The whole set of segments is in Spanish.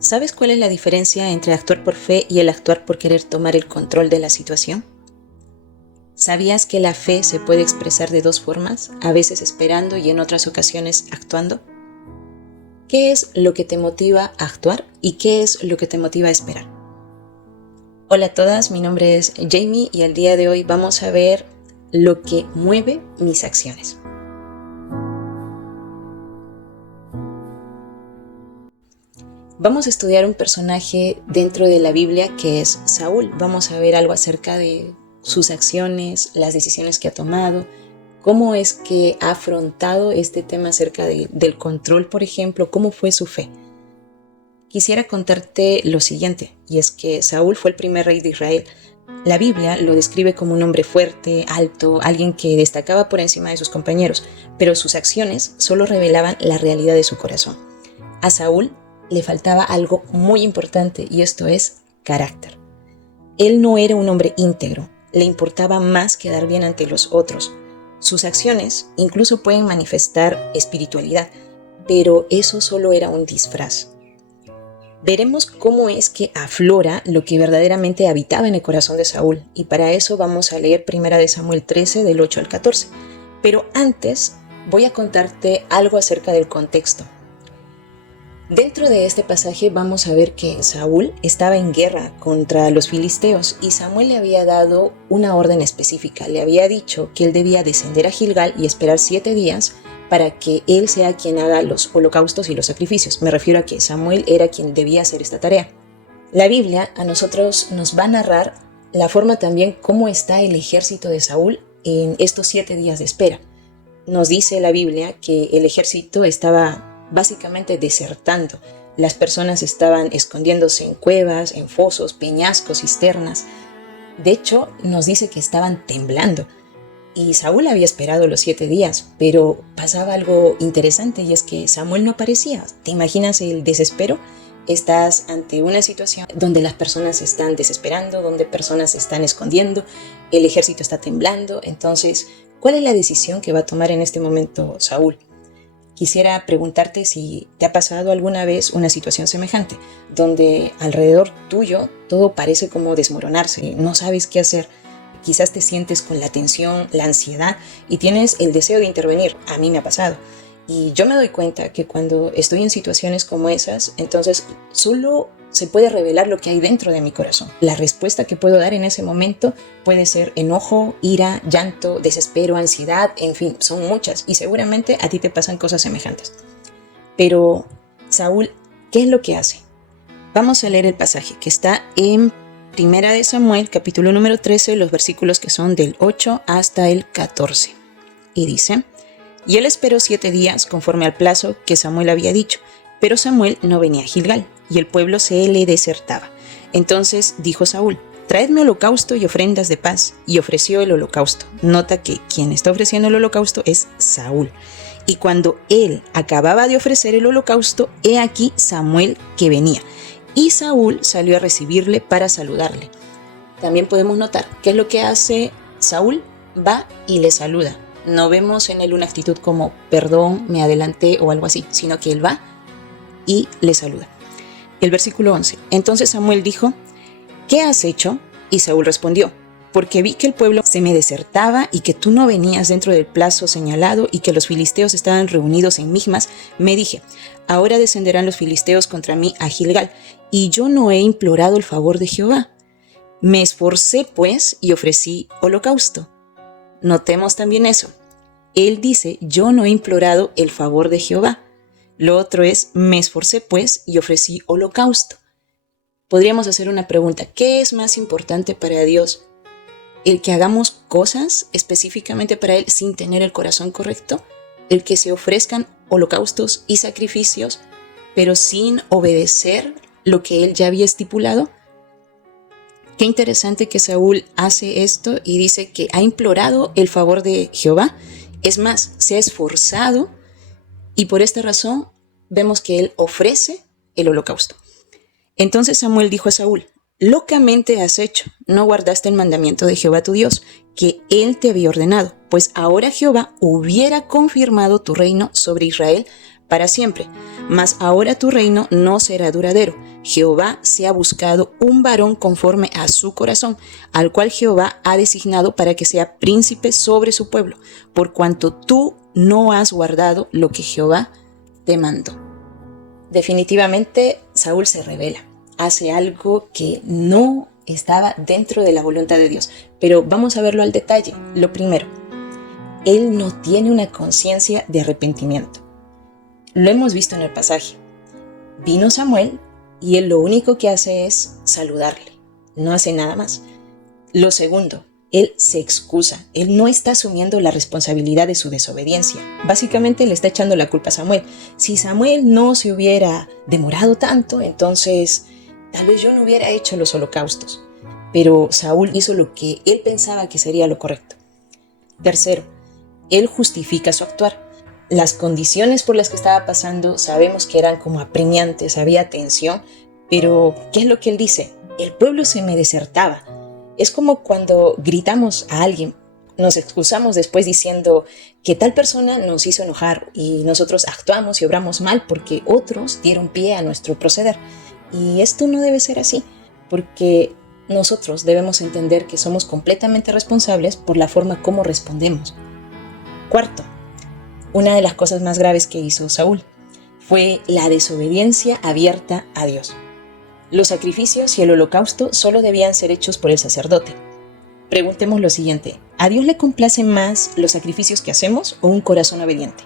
¿Sabes cuál es la diferencia entre actuar por fe y el actuar por querer tomar el control de la situación? ¿Sabías que la fe se puede expresar de dos formas, a veces esperando y en otras ocasiones actuando? ¿Qué es lo que te motiva a actuar y qué es lo que te motiva a esperar? Hola a todas, mi nombre es Jamie y el día de hoy vamos a ver lo que mueve mis acciones. Vamos a estudiar un personaje dentro de la Biblia que es Saúl. Vamos a ver algo acerca de sus acciones, las decisiones que ha tomado, cómo es que ha afrontado este tema acerca del control, por ejemplo, cómo fue su fe. Quisiera contarte lo siguiente, y es que Saúl fue el primer rey de Israel. La Biblia lo describe como un hombre fuerte, alto, alguien que destacaba por encima de sus compañeros, pero sus acciones solo revelaban la realidad de su corazón. A Saúl le faltaba algo muy importante y esto es carácter. Él no era un hombre íntegro, le importaba más quedar bien ante los otros. Sus acciones incluso pueden manifestar espiritualidad, pero eso solo era un disfraz. Veremos cómo es que aflora lo que verdaderamente habitaba en el corazón de Saúl y para eso vamos a leer 1 Samuel 13 del 8 al 14. Pero antes voy a contarte algo acerca del contexto. Dentro de este pasaje vamos a ver que Saúl estaba en guerra contra los filisteos y Samuel le había dado una orden específica. Le había dicho que él debía descender a Gilgal y esperar 7 días para que él sea quien haga los holocaustos y los sacrificios. Me refiero a que Samuel era quien debía hacer esta tarea. La Biblia a nosotros nos va a narrar la forma también cómo está el ejército de Saúl en estos 7 días de espera. Nos dice la Biblia que el ejército estaba básicamente desertando. Las personas estaban escondiéndose en cuevas, en fosos, peñascos, cisternas. De hecho, nos dice que estaban temblando. Y Saúl había esperado los 7 días, pero pasaba algo interesante y es que Samuel no aparecía. ¿Te imaginas el desespero? Estás ante una situación donde las personas se están desesperando, donde personas se están escondiendo, el ejército está temblando. Entonces, ¿cuál es la decisión que va a tomar en este momento Saúl? Quisiera preguntarte si te ha pasado alguna vez una situación semejante, donde alrededor tuyo todo parece como desmoronarse, no sabes qué hacer. Quizás te sientes con la tensión, la ansiedad y tienes el deseo de intervenir. A mí me ha pasado. Y yo me doy cuenta que cuando estoy en situaciones como esas, entonces solo se puede revelar lo que hay dentro de mi corazón. La respuesta que puedo dar en ese momento puede ser enojo, ira, llanto, desespero, ansiedad, en fin, son muchas y seguramente a ti te pasan cosas semejantes. Pero Saúl, ¿qué es lo que hace? Vamos a leer el pasaje que está en 1 Samuel, capítulo número 13, los versículos que son del 8 hasta el 14. Y dice: Y él esperó 7 días conforme al plazo que Samuel había dicho, pero Samuel no venía a Gilgal, y el pueblo se le desertaba. Entonces dijo Saúl: Traedme holocausto y ofrendas de paz. Y ofreció el holocausto. Nota que quien está ofreciendo el holocausto es Saúl. Y cuando él acababa de ofrecer el holocausto, he aquí Samuel que venía. Y Saúl salió a recibirle para saludarle. También podemos notar qué es lo que hace Saúl. Va y le saluda. No vemos en él una actitud como perdón, me adelanté o algo así, sino que él va y le saluda. El versículo 11. Entonces Samuel dijo: ¿Qué has hecho? Y Saúl respondió: Porque vi que el pueblo se me desertaba y que tú no venías dentro del plazo señalado y que los filisteos estaban reunidos en Michmas, me dije: Ahora descenderán los filisteos contra mí a Gilgal, y yo no he implorado el favor de Jehová. Me esforcé pues y ofrecí holocausto. Notemos también eso. Él dice: yo no he implorado el favor de Jehová. Lo otro es: me esforcé pues y ofrecí holocausto. Podríamos hacer una pregunta: ¿qué es más importante para Dios? ¿El que hagamos cosas específicamente para Él sin tener el corazón correcto? ¿El que se ofrezcan holocaustos y sacrificios, pero sin obedecer lo que Él ya había estipulado? Qué interesante que Saúl hace esto y dice que ha implorado el favor de Jehová. Es más, se ha esforzado y por esta razón vemos que él ofrece el holocausto. Entonces Samuel dijo a Saúl: locamente has hecho, no guardaste el mandamiento de Jehová tu Dios, que él te había ordenado, pues ahora Jehová hubiera confirmado tu reino sobre Israel para siempre, mas ahora tu reino no será duradero. Jehová se ha buscado un varón conforme a su corazón, al cual Jehová ha designado para que sea príncipe sobre su pueblo, por cuanto tú no has guardado lo que Jehová te mandó. Definitivamente, Saúl se rebela, hace algo que no estaba dentro de la voluntad de Dios, pero vamos a verlo al detalle. Lo primero, él no tiene una conciencia de arrepentimiento. Lo hemos visto en el pasaje. Vino Samuel y él lo único que hace es saludarle, no hace nada más. Lo segundo, él se excusa, él no está asumiendo la responsabilidad de su desobediencia. Básicamente le está echando la culpa a Samuel. Si Samuel no se hubiera demorado tanto, entonces tal vez yo no hubiera hecho los holocaustos. Pero Saúl hizo lo que él pensaba que sería lo correcto. Tercero, él justifica su actuar. Las condiciones por las que estaba pasando sabemos que eran como apremiantes, había tensión, pero ¿qué es lo que él dice? El pueblo se me desertaba. Es como cuando gritamos a alguien, nos excusamos después diciendo que tal persona nos hizo enojar y nosotros actuamos y obramos mal porque otros dieron pie a nuestro proceder. Y esto no debe ser así, porque nosotros debemos entender que somos completamente responsables por la forma como respondemos. Cuarto, una de las cosas más graves que hizo Saúl fue la desobediencia abierta a Dios. Los sacrificios y el holocausto solo debían ser hechos por el sacerdote. Preguntemos lo siguiente, ¿a Dios le complacen más los sacrificios que hacemos o un corazón obediente?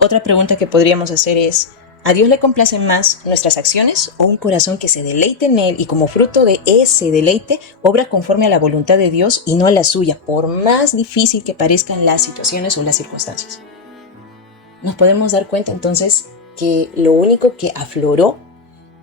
Otra pregunta que podríamos hacer es, ¿a Dios le complacen más nuestras acciones o un corazón que se deleite en Él y como fruto de ese deleite obra conforme a la voluntad de Dios y no a la suya, por más difícil que parezcan las situaciones o las circunstancias? Nos podemos dar cuenta entonces que lo único que afloró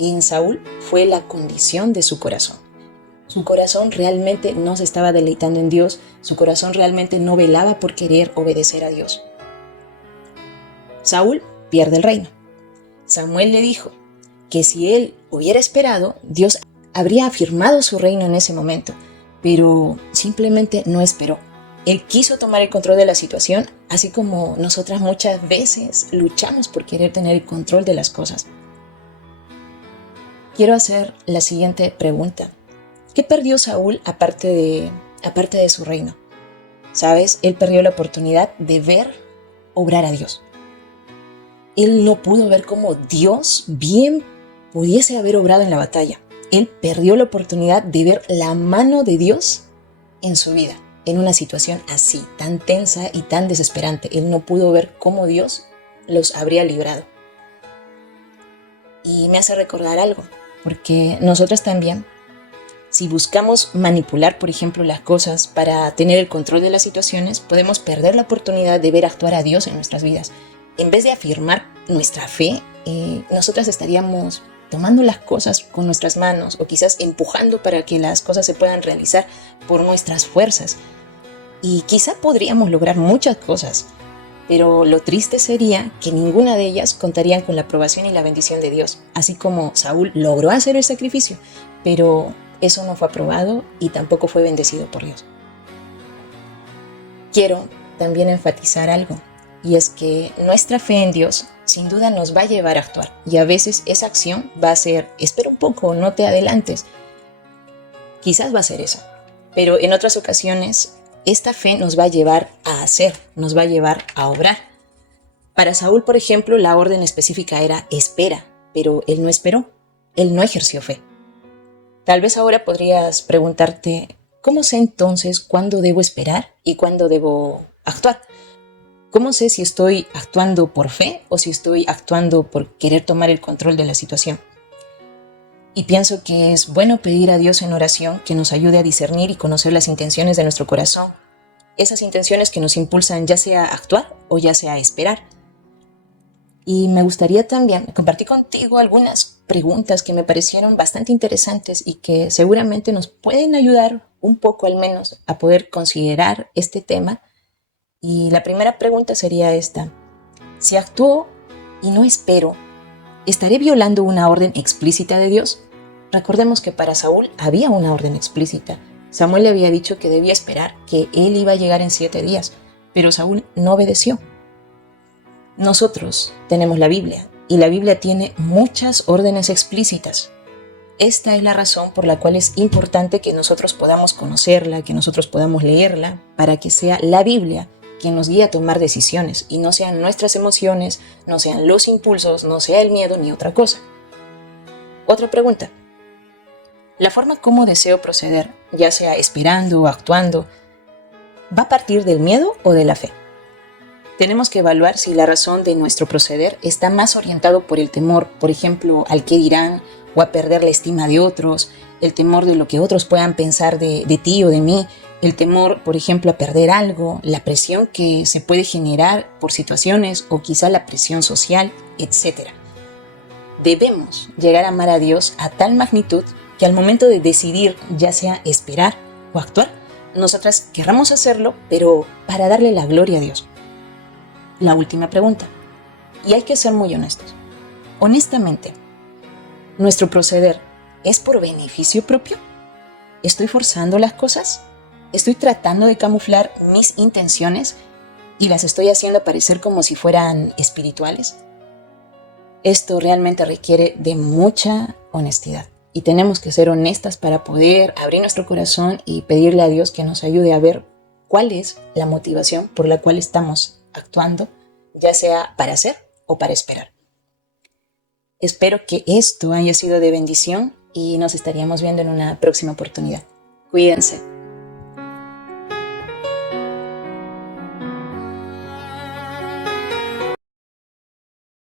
en Saúl fue la condición de su corazón. Su corazón realmente no se estaba deleitando en Dios, su corazón realmente no velaba por querer obedecer a Dios. Saúl pierde el reino. Samuel le dijo que si él hubiera esperado, Dios habría afirmado su reino en ese momento, pero simplemente no esperó. Él quiso tomar el control de la situación, así como nosotras muchas veces luchamos por querer tener el control de las cosas. Quiero hacer la siguiente pregunta. ¿Qué perdió Saúl aparte de su reino? ¿Sabes? Él perdió la oportunidad de ver obrar a Dios. Él no pudo ver cómo Dios bien pudiese haber obrado en la batalla. Él perdió la oportunidad de ver la mano de Dios en su vida, en una situación así, tan tensa y tan desesperante. Él no pudo ver cómo Dios los habría librado. Y me hace recordar algo, porque nosotros también, si buscamos manipular, por ejemplo, las cosas para tener el control de las situaciones, podemos perder la oportunidad de ver actuar a Dios en nuestras vidas. En vez de afirmar nuestra fe, nosotras estaríamos tomando las cosas con nuestras manos o quizás empujando para que las cosas se puedan realizar por nuestras fuerzas. Y quizá podríamos lograr muchas cosas, pero lo triste sería que ninguna de ellas contarían con la aprobación y la bendición de Dios, así como Saúl logró hacer el sacrificio, pero eso no fue aprobado y tampoco fue bendecido por Dios. Quiero también enfatizar algo, y es que nuestra fe en Dios sin duda nos va a llevar a actuar, y a veces esa acción va a ser, espera un poco, no te adelantes. Quizás va a ser eso, pero en otras ocasiones esta fe nos va a llevar a hacer, nos va a llevar a obrar. Para Saúl, por ejemplo, la orden específica era espera, pero él no esperó, él no ejerció fe. Tal vez ahora podrías preguntarte, ¿cómo sé entonces cuándo debo esperar y cuándo debo actuar? ¿Cómo sé si estoy actuando por fe o si estoy actuando por querer tomar el control de la situación? Y pienso que es bueno pedir a Dios en oración que nos ayude a discernir y conocer las intenciones de nuestro corazón. Esas intenciones que nos impulsan ya sea a actuar o ya sea a esperar. Y me gustaría también compartir contigo algunas preguntas que me parecieron bastante interesantes y que seguramente nos pueden ayudar un poco al menos a poder considerar este tema. Y la primera pregunta sería esta. Si actúo y no espero, ¿estaré violando una orden explícita de Dios? Recordemos que para Saúl había una orden explícita. Samuel le había dicho que debía esperar, que él iba a llegar en 7 días, pero Saúl no obedeció. Nosotros tenemos la Biblia y la Biblia tiene muchas órdenes explícitas. Esta es la razón por la cual es importante que nosotros podamos conocerla, que nosotros podamos leerla, para que sea la Biblia quien nos guíe a tomar decisiones y no sean nuestras emociones, no sean los impulsos, no sea el miedo ni otra cosa. Otra pregunta. La forma como deseo proceder, ya sea esperando o actuando, ¿va a partir del miedo o de la fe? Tenemos que evaluar si la razón de nuestro proceder está más orientado por el temor, por ejemplo, al qué dirán o a perder la estima de otros, el temor de lo que otros puedan pensar de ti o de mí, el temor, por ejemplo, a perder algo, la presión que se puede generar por situaciones o quizá la presión social, etc. Debemos llegar a amar a Dios a tal magnitud que al momento de decidir, ya sea esperar o actuar, nosotras querramos hacerlo, pero para darle la gloria a Dios. La última pregunta, y hay que ser muy honestos. Honestamente, ¿nuestro proceder es por beneficio propio? ¿Estoy forzando las cosas? ¿Estoy tratando de camuflar mis intenciones y las estoy haciendo parecer como si fueran espirituales? Esto realmente requiere de mucha honestidad y tenemos que ser honestas para poder abrir nuestro corazón y pedirle a Dios que nos ayude a ver cuál es la motivación por la cual estamos actuando, ya sea para hacer o para esperar. Espero que esto haya sido de bendición y nos estaríamos viendo en una próxima oportunidad. Cuídense.